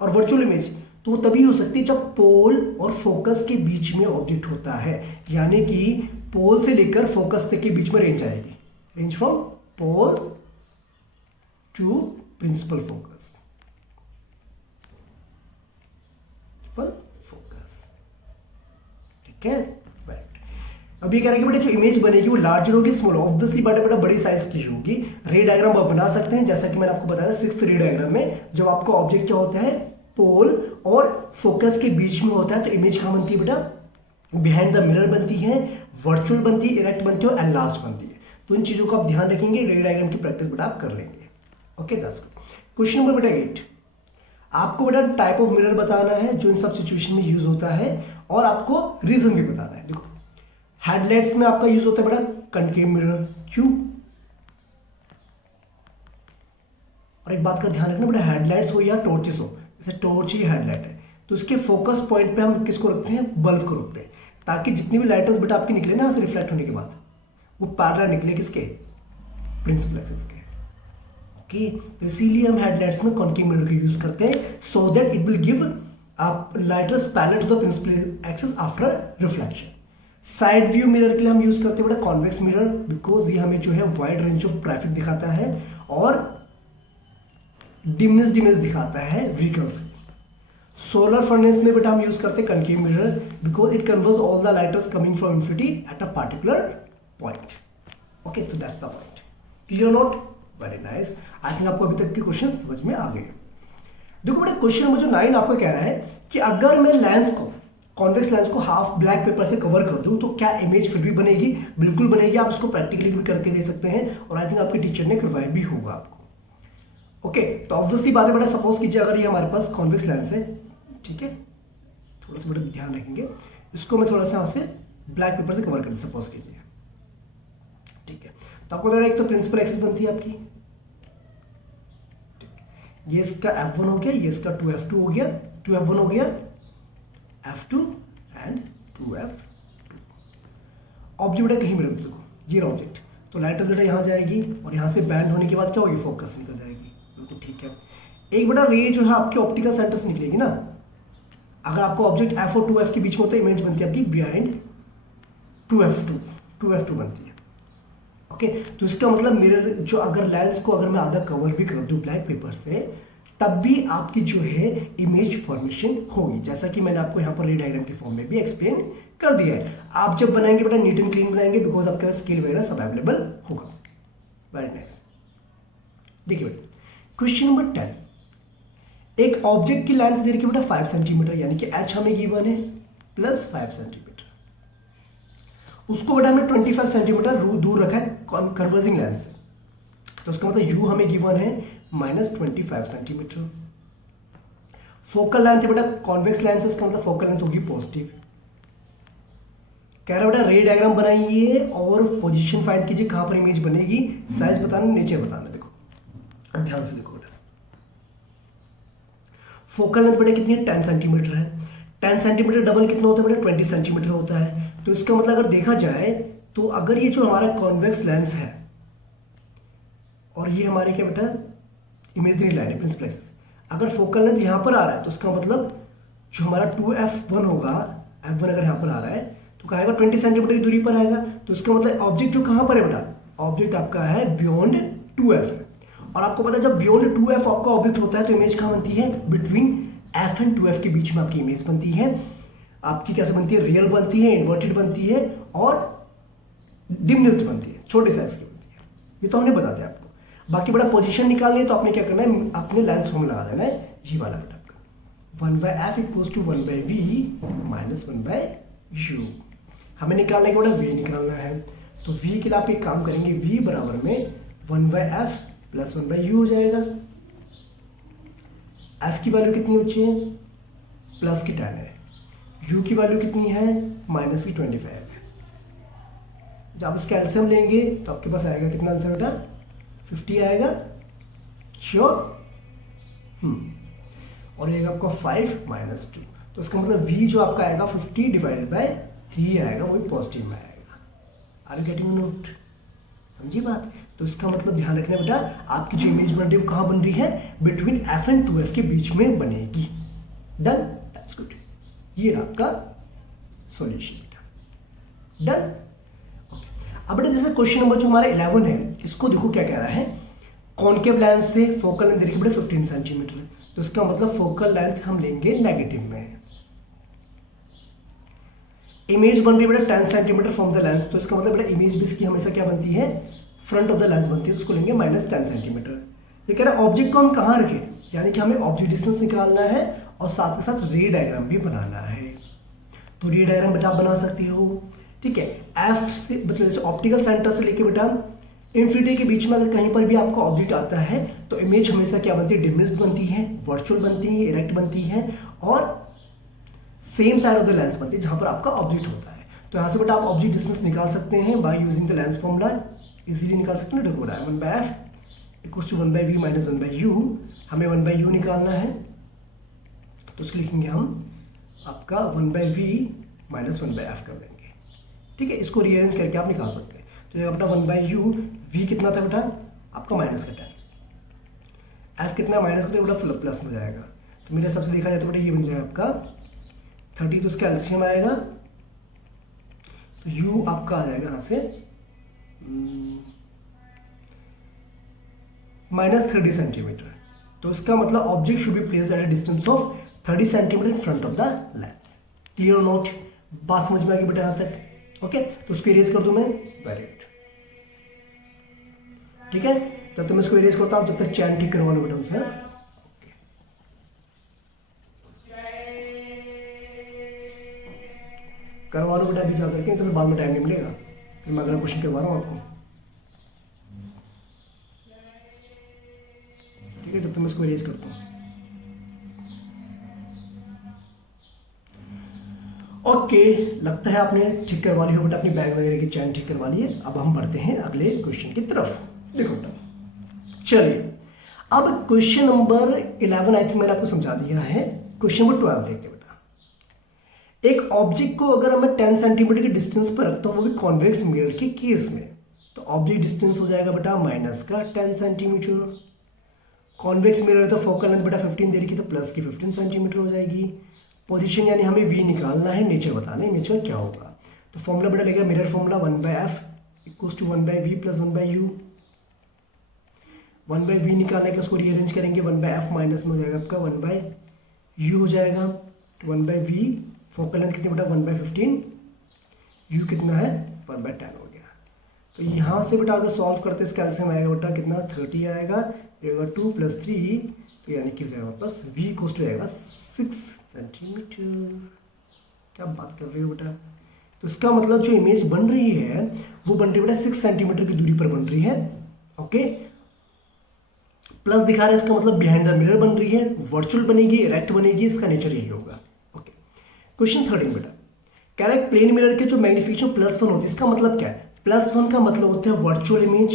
और वर्चुअल इमेज तो वो तभी हो सकती है जब पोल और फोकस के बीच में ऑब्जेक्ट होता है, यानी कि पोल से लेकर फोकस तक के बीच में रेंज आएगी, range from pole to principal focus. ठीक है, अब ये कह रहा है कि बेटा जो इमेज बनेगी वो लार्जर होगी स्मॉल, ऑब्वियसली बेटा बड़ी साइज की होगी। रे डायग्राम आप बना सकते हैं, जैसा कि मैंने आपको बताया 6th रे डायग्राम में, जब आपका ऑब्जेक्ट क्या होता है पोल और फोकस के बीच में होता है, तो इमेज कहां बनती है बेटा, बिहाइंड द मिरर बनती है, वर्चुअल बनती है, इरेक्ट बनती है और एनलार्ज बनती है। तो इन चीजों को आप ध्यान रखेंगे, रे डायग्राम की प्रैक्टिस बेटा आप कर लेंगे। Okay, that's good. Question number बेटा 8, आपको बेटा टाइप ऑफ मिरर बताना है जो इन सब सिचुएशन में यूज होता है और आपको रीजन भी बताना है। देखो हेडलाइट्स में आपका यूज होता है बेटा कनकेव मिरर, क्यों। और एक बात का ध्यान रखना बेटा, हेडलाइट्स हो या टॉर्चेस हो, जैसे टॉर्च ही हेडलाइट है, तो इसके फोकस पॉइंट पे हम किसको रखते हैं, बल्ब को रखते हैं, ताकि जितनी भी लाइटर्स बेटा आपकी निकले ना यहाँ से रिफ्लेक्ट होने के बाद, वो पैरेलल निकले किसके, प्रिंसिपल एक्सिस के। ओके, तो इसीलिए हम हेडलाइट्स में कॉन्केव मिरर का यूज करते हैं, so that it will give light rays parallel to the principal axis after reflection. Side view mirror के लिए हम यूज करते हैं बेटा कॉन्वेक्स मिरर, बिकॉज ये हमें जो है वाइड रेंज ऑफ ट्रैफिक दिखाता है और डिमिस्ड इमेज दिखाता है व्हीकल्स। सोलर फर्नेस में बेटा हम यूज करते हैं concave mirror, because it converges all the light rays coming from infinity at a particular point. Okay, तो that's the point. Clear note? Very nice. I think आपको अभी तक के क्वेश्चन समझ में आ गए। देखो बेटा क्वेश्चन नंबर जो 9 आपका कह रहा है कि अगर मैं लेंस को, कॉन्वेक्स लेंस को हाफ ब्लैक पेपर से कवर कर दूं तो क्या इमेज फिर भी बनेगी? बिल्कुल बनेगी। आप इसको प्रैक्टिकली भी करके दे सकते हैं और आई थिंक आपके टीचर ने करवाया भी होगा आपको। ओके, तो ऑब्वियसली बात है बेटा, सपोज कीजिए अगर ये हमारे पास कॉन्वेक्स लेंस है, ठीक है, थोड़ा सा बेटा ध्यान रखेंगे, इसको मैं थोड़ा सा यहाँ से ब्लैक पेपर से कवर कर दूं सपोज कीजिए, ठीक है। तो आपको एक तो प्रिंसिपल एक्सिस बनती है आपकी, ये इसका F1 हो गया, ये इसका 2F2 हो गया, 2F1 हो गया, F2 एंड 2F2। ऑब्जेक्ट बेटा कहीं भी रख दो, ये ऑब्जेक्ट, तो लाइटर्स बेटा यहाँ जाएगी और यहाँ से बैंड होने के बाद क्या होगी? फोकस निकल जाएगी। बिल्कुल ठीक है। एक बेटा रे जो है आपके ऑप्टिकल सेंटर से निकलेगी ना, अगर आपको ऑब्जेक्ट F और 2F के बीच में होता है, इमेज बनती है आपकी बिहाइंड 2F2 बनती है। ओके, तो इसका मतलब मिरर जो, अगर लेंस को अगर मैं आधा कवर भी कर दूं ब्लैक पेपर से, तब भी आपकी जो है इमेज फॉर्मेशन होगी, जैसा कि मैंने आपको यहाँ पर रे डायग्राम की फॉर्म में भी एक्सप्लेन कर दिया है। आप जब बनाएंगे बेटा नीट एंड क्लीन बनाएंगे, बिकॉज आपके पास स्केल वगैरह सब अवेलेबल होगा। Very nice. देखिए बेटा क्वेश्चन नंबर 10, एक ऑब्जेक्ट की लेंथ दे रखी बेटा 5 सेंटीमीटर, यानी कि h हमें गिवन है प्लस 5 सेंटीमीटर, उसको बेटा हमने 25 सेंटीमीटर दूर रखा है कन्वर्जिंग लेंस से, तो उसका मतलब u हमें गिवन है -25 सेंटीमीटर। फोकल लेंथ है बेटा कॉन्वेक्स लेंस है, इसका मतलब फोकल लेंथ होगी पॉजिटिव। कह रहा बेटा रे डायग्राम बनाइए और पोजीशन फाइंड कीजिए, कहां पर इमेज बनेगी, साइज बताना, नेचर बताना। देखो ध्यान से देखो बेटा, फोकल लेंथ बेटा कितनी है? 10 सेंटीमीटर है। 10 सेंटीमीटर डबल कितना होता है बेटा? 20 सेंटीमीटर होता है। तो इसका मतलब अगर देखा जाए तो अगर ये जो हमारा कॉन्वेक्स लेंस है और ये हमारी क्या बेटा इमेजिनरी लाइन है प्रिंसिपल एक्सिस, अगर फोकल लेंथ यहां पर आ रहा है तो इसका मतलब जो हमारा 2F1 होगा, F1 अगर यहां पर आ रहा है तो कहा 20 सेंटीमीटर की दूरी पर आएगा, तो इसका मतलब ऑब्जेक्ट जो कहां पर है बेटा, ऑब्जेक्ट आपका है बियॉन्ड 2F है। और आपको पता है जब बियॉन्ड 2F आपका ऑब्जेक्ट होता है तो इमेज कहां बनती है? बिटवीन F एंड 2F के बीच में आपकी इमेज बनती है। आपकी कैसे बनती है? रियल बनती है, इन्वर्टेड बनती है और डिमिनिश्ड बनती है, छोटे साइज की बनती है। ये तो हमने बता दिया आपको। बाकी बड़ा पोजीशन निकालनी है तो आपने क्या करना है, अपने लेंस फॉर्म लगा देना है, ये वाला बेटा आपका 1/f = 1/v - 1/u। हमें निकालने के बाद v निकालना है, तो v के लिए आप एक काम करेंगे, v बराबर में 1/f + 1/u हो जाएगा। f की वैल्यू कितनी बची है? प्लस की 10 है। u की वैल्यू कितनी है? माइनस की 25 है। जब इसका एलसीएम लेंगे तो आपके पास आएगा कितना आंसर बेटा? 50 आएगा। श्योर? और ये आपका 5 - 2, तो इसका मतलब v जो आपका आएगा 50 / 3 आएगा, वही पॉजिटिव में आएगा। Are you getting note? समझिए बात। तो इसका मतलब ध्यान रखना बेटा, आपकी जो इमेज बन रही है वो कहाँ बन रही है? बिटवीन F एंड 2F के बीच में बनेगी। डन? That's good. ये आपका सॉल्यूशन बेटा। डन? अब बेटा जैसे क्वेश्चन नंबर जो हमारा 11 है, इसको देखो क्या कह रहा है, कॉनकेव लेंस से फोकल लेंथ देखिए बेटा 15 सेंटीमीटर है, तो इसका मतलब फोकल लेंथ हम लेंगे नेगेटिव में। इमेज बन रही है बेटा 10 सेंटीमीटर फ्रॉम द लेंस, तो इसका मतलब बेटा इमेज भी इसकी हमेशा क्या बनती है? फ्रंट ऑफ द लेंस बनती है, तो उसको लेंगे -10 सेंटीमीटर। ये कह रहा है ऑब्जेक्ट को हम कहाँ रखें, यानी कि हमें ऑब्जेक्ट डिस्टेंस निकालना है और साथ के साथ रे डायग्राम भी बनाना है। तो रे डायग्राम बेटा आप बना सकते हो, ठीक है। एफ से मतलब जैसे ऑप्टिकल सेंटर से लेके बेटा इन्फिनिटी के बीच में अगर कहीं पर भी आपका ऑब्जेक्ट आता है तो इमेज हमेशा क्या बनती है? डिमिनिश्ड बनती है, वर्चुअल बनती है, इरेक्ट बनती है और same side of the lens बनती है जहां पर आपका ऑब्जेक्ट होता है। तो यहां से बेटा आप ऑब्जेक्ट डिस्टेंस निकाल सकते हैं by using the lens formula, easily निकाल सकते हैं। देखो बेटा 1/f = 1/v - 1/u, हमें 1/u निकालना है, तो उसको लिखेंगे हम आपका 1/v - 1/f कर देंगे, ठीक है। इसको रीअरेंज करके आप निकाल सकते हैं। तो ये अपना 1/u, v कितना था बेटा आपका -10, एफ कितना माइनस करते बेटा प्लस में जाएगा, तो मेरे हिसाब से देखा जाए तो बेटा ये बन जाएगा आपका 30, तो इसका एलसीएम आएगा, तो यू आपका आ जाएगा यहाँ से -30 सेंटीमीटर। तो इसका मतलब object should be placed at a distance of 30 centimetre in front of the lens. Clear note, बात समझ में आ गई बेटा यहाँ तक? ओके, तो उसको इरेज कर दूं मैं, वेरी गुड, ठीक है। तब तक मैं इसको इरेज करता हूँ, जब तक चैन ठीक करवा लो बेटा उनसे, है ना। करवा लो बेटा अभी जा करके, तो फिर बाद में टाइम नहीं मिलेगा, फिर मैं अगला क्वेश्चन करवा रहा हूँ आपको, ठीक है। जब तक मैं इसको इरेज करता हूँ। ओके, लगता है आपने ठीक करवा ली हो बेटा, अपनी बैग वगैरह की चैन ठीक करवा ली है। अब हम बढ़ते हैं अगले क्वेश्चन की तरफ। देखो बेटा, चलिए अब क्वेश्चन नंबर 11 आई थिंक मैंने आपको समझा दिया है। क्वेश्चन नंबर 12 देखते हैं बेटा। एक ऑब्जेक्ट को अगर मैं 10 सेंटीमीटर के डिस्टेंस पर रखता हूँ, वो भी कॉन्वेक्स मिरर के केस में, तो ऑब्जेक्ट डिस्टेंस हो जाएगा बेटा -10 सेंटीमीटर। कॉन्वेक्स मिरर है तो फोकल लेंथ बेटा 15 दे रखी, तो प्लस की 15 सेंटीमीटर हो जाएगी। पोजीशन यानी हमें v निकालना है, नेचर बताना है, नेचर क्या होगा। तो फॉर्मूला बेटा लेगा mirror formula 1/f equals to 1/v plus 1/u। 1/v निकालने के उसको रीअरेंज करेंगे, 1/f माइनस में हो जाएगा आपका 1/u हो जाएगा। 1/v फोकल लेंथ कितनी बेटा 1/15, u कितना है 1/10 हो गया। तो यहाँ से बेटा अगर सॉल्व करते इसका एलसीएम आएगा बेटा कितना 30 आएगा, 2 + 3, तो यानी कि हो जाएगा वापस v इक्वल्स टू आएगा 6 सेंटीमीटर। क्या बात कर रहे हो बेटा? तो इसका मतलब जो इमेज बन रही है वो बन रही है बेटा 6 सेंटीमीटर की दूरी पर बन रही है। ओके, प्लस दिखा रहा है, इसका मतलब बिहाइंड द मिरर बन रही है, वर्चुअल बनेगी, इरेक्ट बनेगी, इसका नेचर यही होगा। ओके, क्वेश्चन 13 बेटा कह रहा है प्लेन मिरर के जो मैग्निफिकेशन +1 होती है, इसका मतलब क्या है? +1 का मतलब होता है virtual image,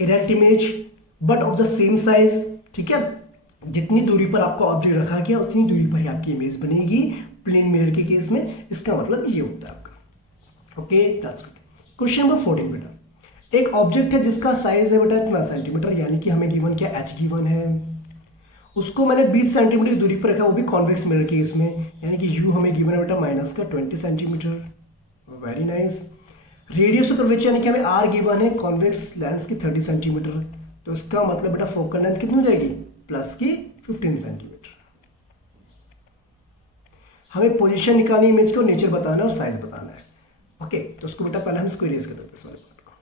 erect image, but of the same size. ठीक है, जितनी दूरी पर आपका ऑब्जेक्ट रखा गया उतनी दूरी पर ही आपकी इमेज बनेगी प्लेन मिरर के केस में। इसका मतलब ये होता है आपका। Okay, that's good. Question number 14 बेटा, एक ऑब्जेक्ट है जिसका साइज है बेटा इतना सेंटीमीटर, यानी कि हमें गिवन क्या h गिवन है, उसको मैंने 20 सेंटीमीटर की दूरी पर रखा, वो भी कॉन्वेक्स मिरर केस में, यानी कि u हमें गिवन है बेटा -20 centimetre. Very nice. Radius of curvature यानी कि हमें r गिवन है, कॉन्वेक्स लेंस की 30 सेंटीमीटर, तो इसका मतलब बेटा फोकल लेंथ कितनी हो जाएगी प्लस की 15 सेंटीमीटर। हमें पोजीशन निकालनी इमेज को, नेचर बताना और साइज बताना है। ओके, तो उसको बेटा पहले हम इसको इरेज कर देते हैं इस वाले पार्ट को।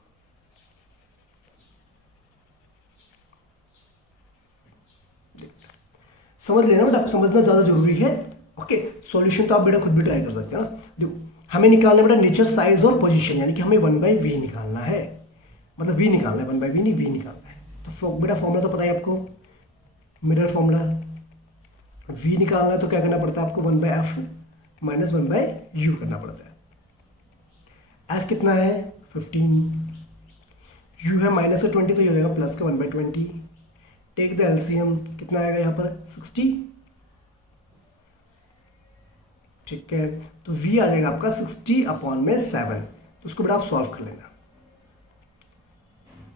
समझ लेना बेटा, समझना ज्यादा जरूरी है। ओके, सॉल्यूशन तो आप बेटा खुद भी ट्राई कर सकते हैं ना। देखो, हमें निकालना बेटा नेचर, साइज और पोजीशन, यानी कि हमें 1/v निकालना है, मतलब v निकालना है, 1/v नहीं v निकालना है। तो बेटा फॉर्मूला तो पता है आपको, मिरर फॉर्मूला, v निकालना है तो क्या करना पड़ता है आपको 1/f माइनस 1/u करना पड़ता है। f कितना है 15, u है -20, तो ये हो जाएगा प्लस का 1/20। टेक द एलसीएम, कितना आएगा यहाँ पर 60। ठीक है, तो v आ जाएगा आपका 60/7, तो उसको बेटा आप सॉल्व कर लेना।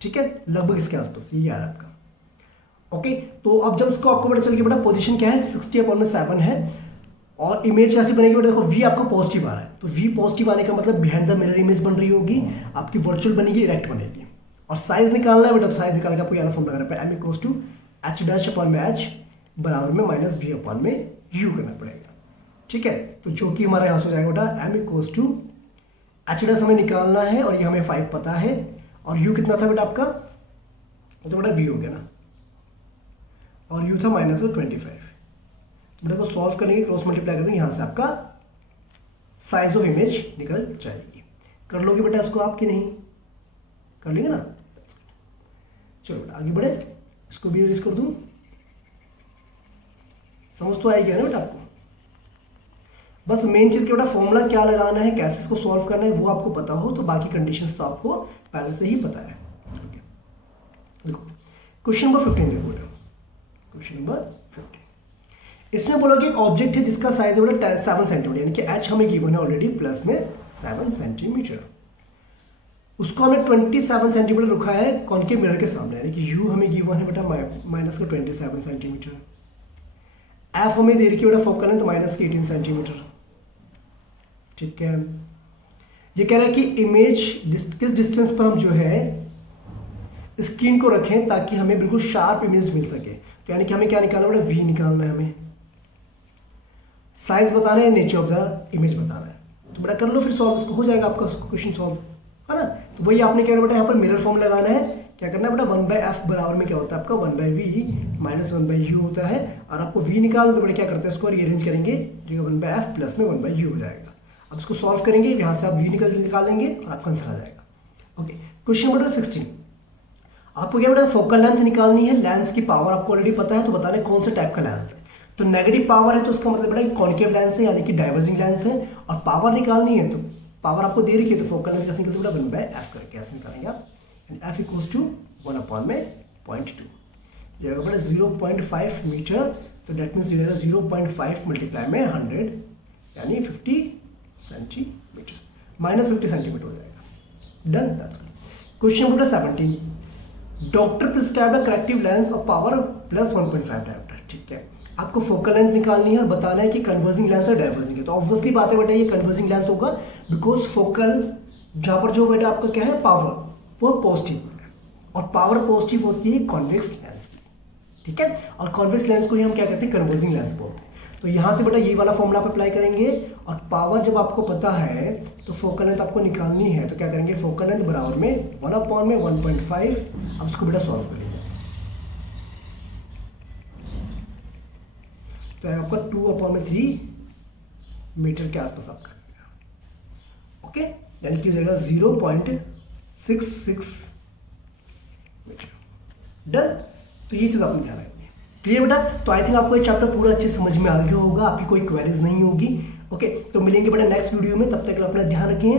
ठीक है, लगभग इसके आसपास ये आ रहा है आपका। ओके, तो अब जब इसको आपको पता चल गया बेटा पोजीशन क्या है 60/7 है, और इमेज कैसी बनेगी बेटा, देखो v आपको पॉजिटिव आ रहा है, तो v पॉजिटिव आने का मतलब बिहाइंड द मिरर इमेज बन रही होगी, आपकी वर्चुअल बनेगी, इरेक्ट बनेगी। और साइज निकालना है बेटा, तो साइज निकालने का आपको यार फॉर्मूला करना पड़ेगा, m = h' बराबर में -v/u करना पड़ेगा। ठीक है, तो जो कि हमारा यहाँ से हो जाएगा बेटा m = h' हमें निकालना है, और ये हमें 5 पता है, और u कितना था बेटा आपका, तो बेटा v हो गया ना, और u था -25। बेटा को सॉल्व करने की क्रॉस मल्टीप्लाई कर देंगे, यहाँ से आपका साइज ऑफ इमेज निकल जाएगी। कर लोगे बेटा इसको आप कि नहीं? कर लेंगे ना। चलो बेटा आगे बढ़े, इसको भी यूज कर दूं, समझ तो आएगी ना बेटा आपको। बस मेन चीज के बेटा फॉर्मूला क्या लगाना है, कैसे इसको सॉल्व करना है, वो आपको पता हो, तो बाकी कंडीशंस तो आपको पहले से ही पता है। देखो क्वेश्चन नंबर 15 देखो बेटा, क्वेश्चन नंबर 15 इसमें बोला कि एक ऑब्जेक्ट है जिसका साइज है बेटा 7 सेंटीमीटर, यानी कि h हमें गिवन है ऑलरेडी प्लस में 7 सेंटीमीटर। उसको हमने 27 सेंटीमीटर रखा है कॉनकेव मिरर के सामने, यानी कि यू हमें गिवन है बेटा माइनस का 27 सेंटीमीटर, एफ हमें दे रखी है बेटा फोकल लेंथ माइनस की 18 सेंटीमीटर। ठीक है, ये कह रहा है कि इमेज किस डिस्टेंस पर हम जो है स्क्रीन को रखें ताकि हमें बिल्कुल शार्प इमेज मिल सके। तो यानी कि हमें क्या निकालना है, वी निकालना है, हमें साइज बताना है, नेचर ऑफ द इमेज बताना है। तो बेटा कर लो फिर सॉल्व, उसको हो जाएगा आपका क्वेश्चन सॉल्व, है ना। तो वही आपने क्या बेटा यहाँ पर मिरर फॉर्म लगाना है, क्या करना है बेटा 1/f बराबर में क्या होता है आपका 1/v माइनस 1/u होता है, और आपको v निकालना तो बेटा क्या करते हैं इसको रीअरेंज करेंगे, जो 1/f प्लस में 1/u हो जाएगा। अब इसको सॉल्व करेंगे, यहाँ से आप v निकालेंगे और आपका आंसर आ जाएगा। ओके, क्वेश्चन नंबर 16, आपको क्या बेटा फोकल लेंथ निकालनी है, लेंस की पावर आपको ऑलरेडी पता है, तो बताना है कौन सा टाइप का लेंस है। तो नेगेटिव पावर है तो उसका मतलब बेटा कॉन्केव लेंस है, यानी कि डाइवर्जिंग लेंस है, और पावर निकालनी है तो पावर आपको दे रखी है, तो फोकल लेंथ कैसे निकलता है बेटा 1/f करके ऐसे निकालेंगे आप, f इक्वल्स टू 1/0.2, ये होगा बेटा 0.5 मीटर, तो डेट मीन्स ये 0.5 मल्टीप्लाई में 100 यानी 50 सेंटीमीटर, माइनस 50 सेंटीमीटर हो जाएगा। Done, that's good. Question number 17, doctor prescribe a corrective lens of power plus 1.5 डायोमीटर। ठीक है, आपको फोकल लेंथ निकालनी है और बताना है कि कन्वर्जिंग लेंस है डाइवर्जिंग है। तो ऑब्वियसली बात है बेटा ये कन्वर्जिंग लेंस होगा, बिकॉज फोकल जहाँ पर जो बेटा आपका क्या है पावर वो पॉजिटिव है, और पावर पॉजिटिव होती है कॉन्वेक्स लेंस की। ठीक है, और कॉन्वेक्स लेंस को ही हम क्या कहते हैं, कन्वर्जिंग लेंस बोलते हैं। तो यहाँ से बेटा ये वाला फॉर्मूला आप अप्लाई करेंगे, और पावर जब आपको पता है तो फोकल लेंथ आपको निकालनी है, तो क्या करेंगे फोकल लेंथ बराबर में 1/1.5। अब इसको बेटा सॉल्व कर लीजिए, तो आपका 2/3 मीटर के आसपास आपका आएगा। ओके, यानी कि हो जाएगा 0.66 मीटर। डन, तो ये चीज आपने ध्यान रखनी है। क्लियर बेटा, तो आई थिंक आपको ये चैप्टर पूरा अच्छे समझ में आ गया होगा, आपकी कोई क्वेरीज नहीं होगी। ओके, तो मिलेंगे बेटा नेक्स्ट वीडियो में, तब तक अपना ध्यान रखिए,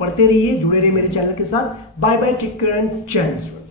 पढ़ते रहिए, जुड़े रहिए मेरे चैनल के साथ। Bye bye, take care and जय हिंद।